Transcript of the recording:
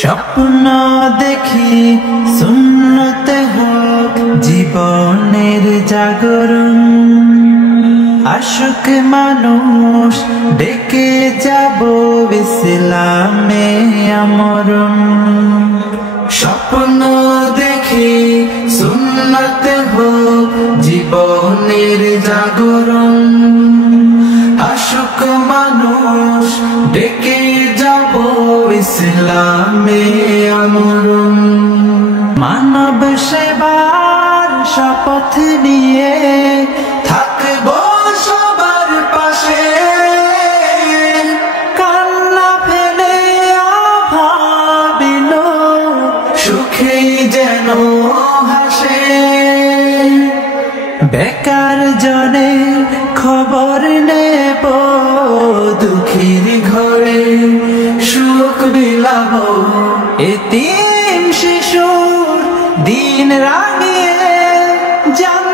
স্বপ্ন দেখি সুন্নতে হোক জীবনের জাগরণ, আশুক মানুষ ডেকে যাব ইসলামে আমরণ। স্বপ্ন দেখি সুন্নতে হোক জীবনের জাগরণ, আশুক মানুষ ডেকে যাব ইসলামে আমরণ। মানব সেবার শপথ নিয়ে থাকব সবার পাশে, কান্না ফেলে ভাবিল সুখে যেন হাসে। বেকার জনে খবর নেব দুঃখীর ঘরে, সুখ বিলাব এতিম শিশুর দিন রাঙিয়ে জান